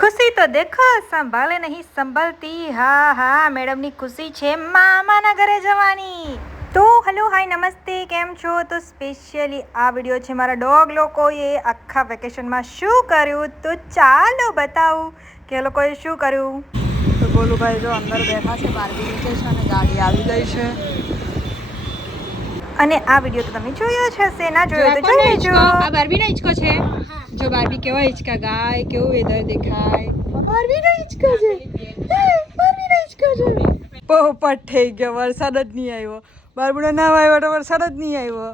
खुशी तो देखो संभाले नहीं संभलती। हाँ हाँ मैडम ની ખુશી છે મામાના ઘરે જવાની। તો હેલો હાય નમસ્તે, કેમ છો? તો સ્પેશિયલી આ વિડીયો છે મારા ડોગ લોકોએ આખા વેકેશનમાં શું કર્યું, તો ચાલો બતાવું કે એ લોકોએ શું કર્યું। તો ગોલુભાઈ જો અંદર બેઠા છે, બાર્બી નીચે છે અને ગાડી આવી ગઈ છે। અને આ વિડીયો તો તમે જોયો છે, ના જોયો તો જોઈ લેજો। આ બાર્બીનો હિંચકો છે। જો બાર્બી કેવા હિંચકા ગાય, કેવું વેધર દેખાય। બાર્બીનો હિંચકો છે, બાર્બીનો હિંચકો છે। પોપટ થઈ ગયો, વરસાદ જ નહીં આવ્યો। બાર્બીનો ના આવ્યો તો વરસાદ જ નહીં આવ્યો।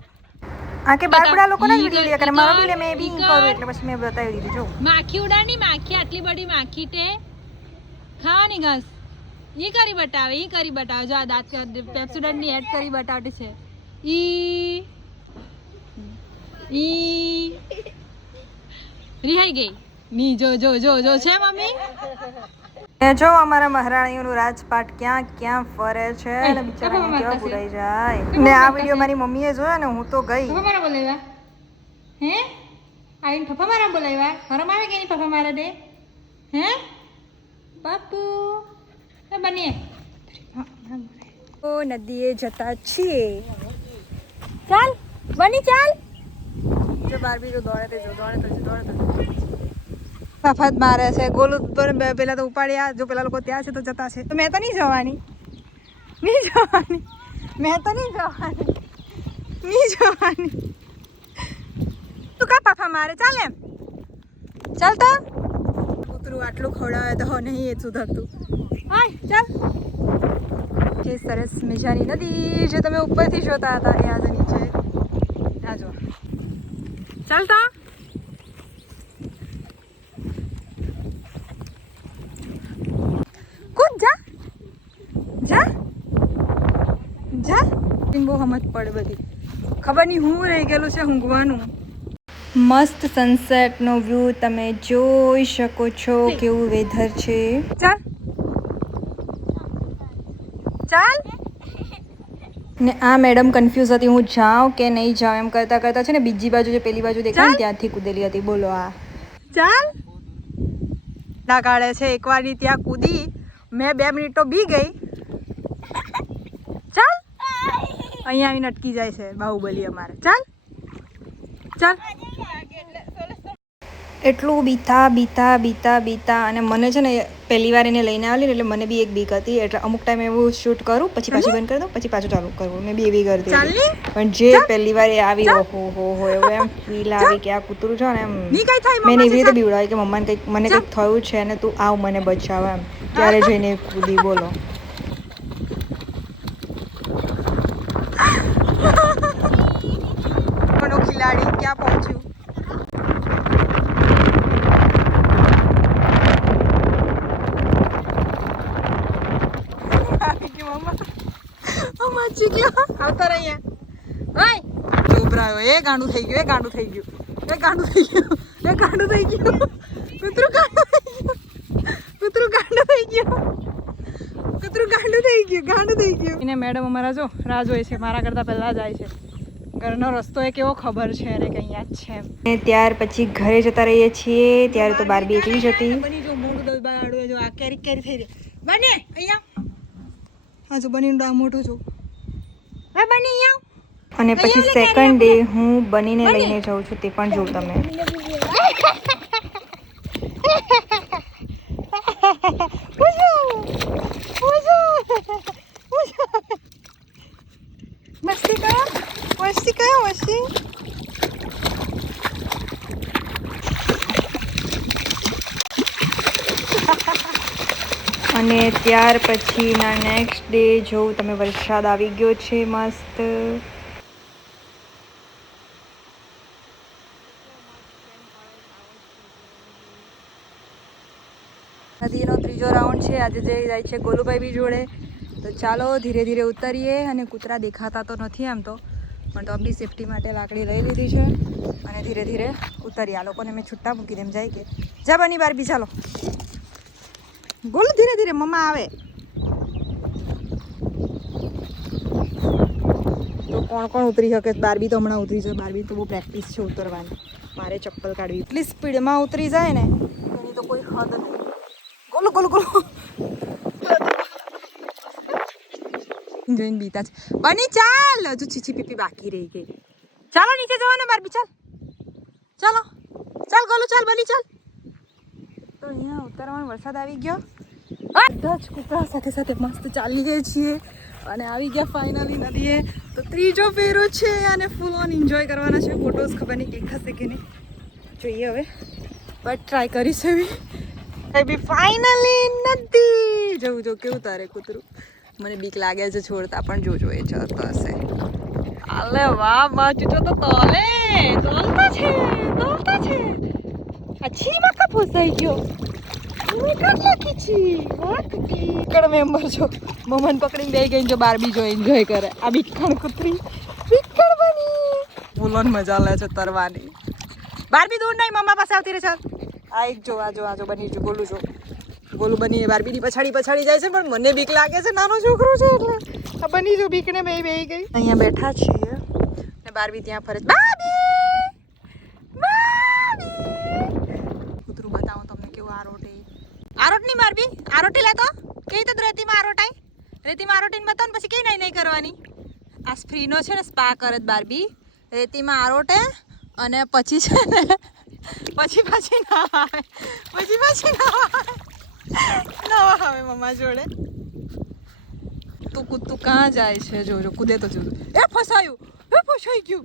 આ કે બાર્બીના લોકોના વિડીયો લીધા કરે, મારો બી મેં બી કરું એટલે પછી મેં બતાવી દીધું। જો માખી ઉડાની, માખી આટલી બડી માખી તે ખાવાની ઘાસ ઈ કરી બતાવે, ઈ કરી બતાવે। જો આ દાંત પેપ્સોડન્ટ ની એડ કરી બતાવતી છે। ઈ રિહાઈ ગઈ ની। જો જો જો જો છે મમ્મી। એ જો અમારા મહારાણીઓનું રાજપાટ ક્યાં ક્યાં ફરે છે અને બિચારાને કેવા ભૂલાઈ જાય। ને આ વિડીયો મારી મમ્મીએ જોયો ને, હું તો ગઈ। પપ્પા મારા બોલાવ્યા હે? આવીને પપ્પા મારા બોલાવ્યા? શરમ આવે કે નહીં પપ્પા મારા દે? હે બાપુ એ બનીએ ઓ નદીએ જતા છીએ। ચાલ બની ચાલ। જો બાર્બી જો દોડે તે જો દોડે તો ફાફાત મારે છે। ગોલું પેલા તો ઉપાડ્યા, જો પેલા લોકો ત્યાં છે તો જતા છે, તો મેં તો નહીં જવાની, નહીં જવાની, મેં તો નહીં જવાની, નહીં જવાની। તું કા ફાફા મારે? ચાલ એમ ચાલ। તો કૂતરું આટલું ખવડાવે તો નહીં એ સુધરતું। હાય ચાલ। જે સરસ મજાની નદી જે તમે ઉપરથી જોતા હતા એ આજે નીચે આ જો। ચાલતા કૂદ જા જા જા। બહુ સમજ પડે બધી, ખબર નહીં હું રહી ગયેલું છે ઊંઘવાનું। મસ્ત સનસેટનો વ્યૂ તમે જોઈ શકો છો, કેવું વેધર છે। ચાલ ચાલ। ને આ મેડમ કન્ફ્યુઝ હતી, હું જાઉં કે નહીં જાઉં એમ કરતાં કરતાં છે ને બીજી બાજુ જે પેલી બાજુ દેખાય ને ત્યાંથી કૂદેલી હતી। બોલો આ ચાલ ના કાઢે છે। એકવારની ત્યાં કૂદી, મેં 2 મિનિટ તો બી ગઈ। ચાલ અહીંયા આવીને અટકી જાય છે બાહુબલી અમારે। ચાલ ચાલ। એટલું બીતા અને મને છે ને પહેલી વાર એને લઈને આવેલી એટલે મને બી એક બીક હતી, એટલે અમુક ટાઈમ એવું શૂટ કરું પછી પાછી બંધ કરી દઉં પછી પાછું ચાલુ કરવું, મેં બી એવી કરતી હતી। પણ જે પહેલી વાર એ આવી ઓહો એવું એમ ફીલ આવે કે આ કૂતરું છે ને એમ મેં એવી રીતે બીવડાવી કે મમ્માને કંઈક મને કંઈક થયું છે અને તું આવ મને બચાવ એમ, ત્યારે જઈને કૂદી। બોલો ખિલાડી ક્યાં પહોંચ્યું? આવતા રહ્યા ઉભરાયો। એ ગાંડું થઈ ગયું, એ ગાંડું થઈ ગયું, એ ગાંડું થઈ ગયું, એ ગાંડું થઈ ગયું, કૂતરું ગાંડું થઈ ગયું, કૂતરું ગાંડું થઈ ગયું, કૂતરું ગાંડું થઈ ગયું, ગાંડું થઈ ગયું। એને મેડમ અમારા જો રાહ જોઈ છે, મારા કરતાં પહેલાં જાય છે। ઘરનો રસ્તો એ કેવો ખબર છે અને કંઈ યાદ છે એમ। ત્યાર પછી ઘરે જતા રહીએ છીએ, ત્યારે તો બાર્બી એકલી જ હતી। બની જો મોટું દબાડો જો આ કેરી કેરી થઈ રહી બને અહીંયા હા જો બનીનું આ મોટું જો હા બની અહીંયા। અને પછી સેકન્ડ ડે હું બનીને લઈને જાઉં છું, તે પણ જોઉં તમે। મસ્તી કરો, મસ્તી કરો, મસ્તી। અને ત્યાર પછીના નેક્સ્ટ ડે જોઉં તમે, વરસાદ આવી ગયો છે મસ્ત। નદીનો ત્રીજો રાઉન્ડ છે આજે, જે જાય છે ગોલુભાઈ બી જોડે। તો ચાલો ધીરે ધીરે ઉતરીએ। અને કૂતરા દેખાતા તો નથી એમ તો, પણ તો આપણી સેફટી માટે લાકડી લઈ લીધી છે અને ધીરે ધીરે ઉતરીએ। આ લોકોને મેં છૂટા મૂકી દેમ જાય કે જા બની બાર્બી ચાલો। ગોલું ધીરે ધીરે મમ્મા આવે તો કોણ ઉતરી શકે? બાર્બી તો હમણાં ઉતરી છે, બાર્બી તો બહુ પ્રેક્ટિસ છે ઉતરવાની। મારે ચપ્પલ કાઢવી, એટલી સ્પીડમાં ઉતરી જાય ને એની તો કોઈ હદ નહીં। ગોલું ગોલું જોઈને બીતા છે. બની ચાલ, હજુ છીછી પીપી બાકી રહી ગઈ. ચાલો નીચે જવાના બારબી, ચાલ ચાલો ચાલ ગોલું, ચાલ બની ચાલ. તો અહીંયા ઉત્તરમાં વરસાદ આવી ગયો. બધા જ કૂતરા સાથે સાથે મસ્ત ચાલીએ છીએ અને આવી ગયા ફાઇનલી નદીએ. તો ત્રીજો ફેરો છે અને ફૂલ ઓન એન્જોય કરવાના છે. ફોટોઝ ખબર નહીં દેખાશે કે નહીં, જોઈએ હવે, બટ ટ્રાય કરીશ એવી. બી ફાઇનલી નદી જવું જો કેવું તારે કૂતરું. મને બીક લાગે છે છોડતા, પણ જોજો એ જતો હશે. અલે વાહ માચુચો તો તોલે તોલતા છે, તોલતા છે. અચ્છી મકા ફસાઈ ગયો. મેમ્બર છો મમન પકડીને બે ગઈ જો બારબી જો એન્જોય કરે. આ બીકણ કૂતરી બીકણ બની બોલોન મજા લે છે તરવાની. બારબી દૂર નહીં, મમ્મા પાસે આવતી રહે. ચાલ આ એક જો આજો બની જો ગોલું જો ગોલું બની બારબીની પછાડી જાય છે, પણ મને બીક લાગે છે, નાનો છોકરો છે એટલે. આ બની જો બીકને બે ગઈ. અહીંયા બેઠા છીએ ને બારબી ત્યાં ફરે છે. કૂતરું બતાવું તમને કેવું આરોટે. આરોટ નહીં બારબી, આરોટી લેતો કઈ તો રેતીમાં આરોટાય. રેતીમાં આરોટીને બતાવ પછી કઈ નહીં કરવાની. આ ફ્રીનો છે ને સ્પા કરે બારબી. રેતીમાં આરોટે અને પછી છે ને પછી ના આવે, ના આવે મમ્મા જોડે. તું કૂદતું કાં જાય છે? જોજો કૂદે તો જોજો. એ ફસાઈ ગયું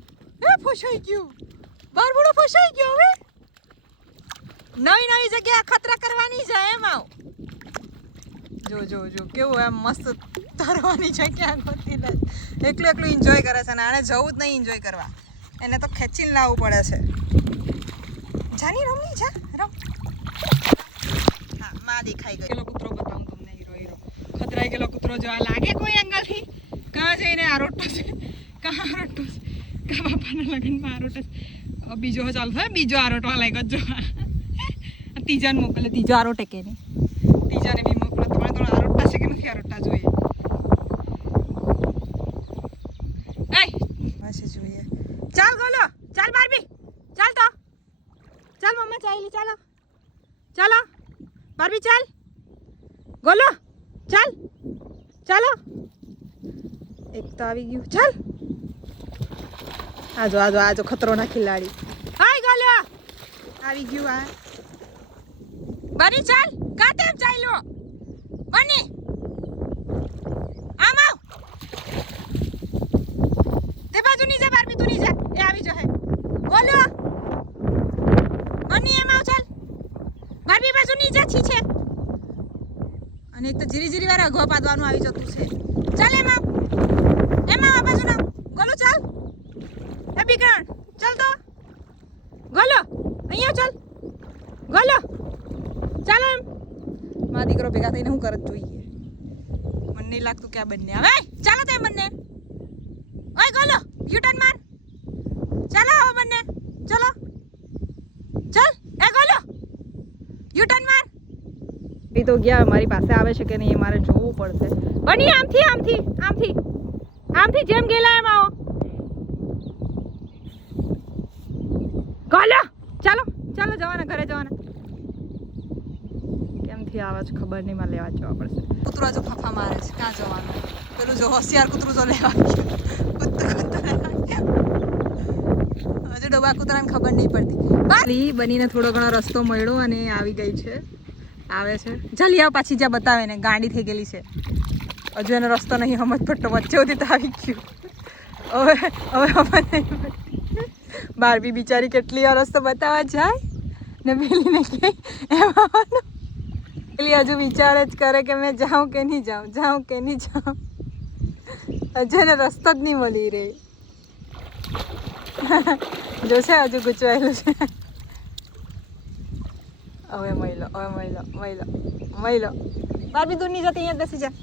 બારબુડો ફસાઈ ગયો. હવે નવી જગ્યા ખતરા કરવાની છે એમ. આવ જો કેવું એમ મસ્ત તરવાની જગ્યા ગોતી લે. એકલું એન્જોય કરે છે ને આને જવું જ નહીં એન્જોય કરવા, એને તો ખેંચીને લાવવું પડે છે. જાની રમની જા રમ. હા માં દેખાઈ ગયો કૂતરો. બતાવું તમને હીરો ખતરાઈ ગયેલો કૂતરો જો આ લાગે કોઈ એંગલથી. કાં જઈને આરોટો છે, કાં બાપાના લગ્નમાં આરોટો છે. બીજો ચાલુ થાય, બીજો આરોટવા લાગ્યો જો. ત્રીજાને મોકલે, ત્રીજો આરોટે કે નહીં, ત્રીજાને બી મોકલે. થોડા આરોટતા છે કે નથી આરોટતા જોઈએ. જોઈએ ચાલ ગોલો, ચાલ બારબી, ચાલ તો ચાલ મમ્મા ચાલી. ચાલો બારબી ચાલ. ગોલો ચાલો. એક તો આવી ગયું. ચાલ આજો ખતરો ના ખિલાડી. હાય ગોલો આવી ગયું. આ બની ચાલ. કાતે એમ ચાલ્યો બની. આમ આવ તે બાજુ ની જા બારબી, તું ની જા, એ આવી જશે. બોલો બની એમ આવ. ચાલ બારબી બાજુ ની જા છી છે. અને એક તો જીરી વાર અઘવા પાડવાનું આવી જતું છે. ચાલ એમ આવ આ બાજુ ના. ગોલો ચાલ. એ બીકણ ચાલ તો ગોલો અહીંયા ચાલ. ગોલો ચાલો એમ. મારા દીકરો ભેગા થઈને હું કરત જોઈએ. મને નહીં લાગતું કે આ બંને આવે. ચાલો તો એમ બંને. ઓય ગોલો યુટર્ન માર. ચાલો આવો બંને. ચલો ચાલ. એ ગોલો યુટર્ન માર. એ તો ગયા મારી પાસે આવે છે કે નહીં એ મારે જોવું પડશે. બની આમથી જેમ ગયેલા એમ આવો. ગોલો ચાલો જવાના, ઘરે જવાના. કેમથી આવે છે ખબર નહીં, મારે લેવા જવા પડશે. કૂતરો જો ફાફા મારે છે, ક્યાં જવાનું? પેલું જો હોશિયાર કૂતરું જો લેવા ગયું. હજુ ડબ્બા કૂતરાને ખબર નહીં પડતી. બનીને થોડો ઘણો રસ્તો મળ્યો અને આવી ગઈ છે, આવે છે. ચાલી આવ પાછી જ્યાં બતાવે ને. ગાંડી થઈ ગયેલી છે, હજુ એનો રસ્તો નહીં સમજ પડતો. વચ્ચે સુધી તો આવી ગયું. હવે ખબર નહીં પડતી. બારબી બિચારી કેટલી આ રસ્તો બતાવવા જાય ને પેલીને કે એમાં પેલી હજુ વિચાર જ કરે કે મેં જાઉં કે નહીં જાઉં. હજુ એને રસ્તો જ નહીં મળી રહી. જોશે હજુ ગુચવાયેલું છે. હવે મહિલો બારબી દૂર નહીં જતી, અહીંયા જ બેસી જા.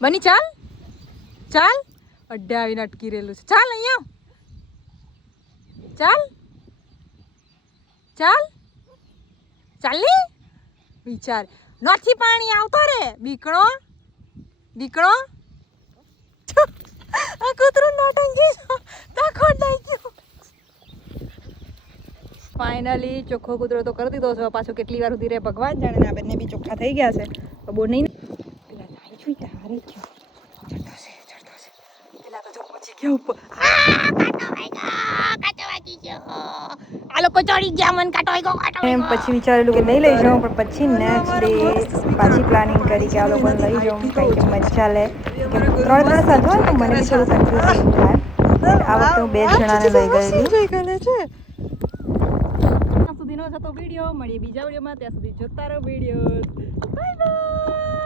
બની ચાલ અડ્ડે આવીને અટકી રહેલું છે. ચાલ અહીંયા ચાલ વિચાર નથી પાણી આવતો રે. બીકણો આ કૂતરું નોટંકી તો ખોડાઈ ગયું. ફાઇનલી ચોખ્ખો કૂતરો તો કરી દીધો છે. પાછું કેટલી વાર સુધી રે ભગવાન જાણે. ને આ બંને બી ચોખ્ખા થઈ ગયા છે. તો બહુ નહીં પેલા નાઈ જોઈ હારી ગયો. ચડતો છે પેલા તો જો પહોંચી ગયા ઉપર. આ લોકો ચડી ગયા, મન કાટો કાટો. એમ પછી વિચારેલું કે નહીં લઈ જાઉં, પણ પછી નેક્સ્ટ ડે પાછી પ્લાનિંગ કરી કે આ લોકોને લઈ જાઉં, કંઈ કે મજા લે. કે 3 સાથે હોય તો મને બી થોડું કન્ફ્યુઝન થાય. આ વખતે હું 2 જણાને લઈ ગયેલી. ત્યાં સુધીનો હતો વિડીયો. મળીએ બીજા વિડીયોમાં. ત્યાં સુધી જોતા રહો વિડીયો. Bye bye.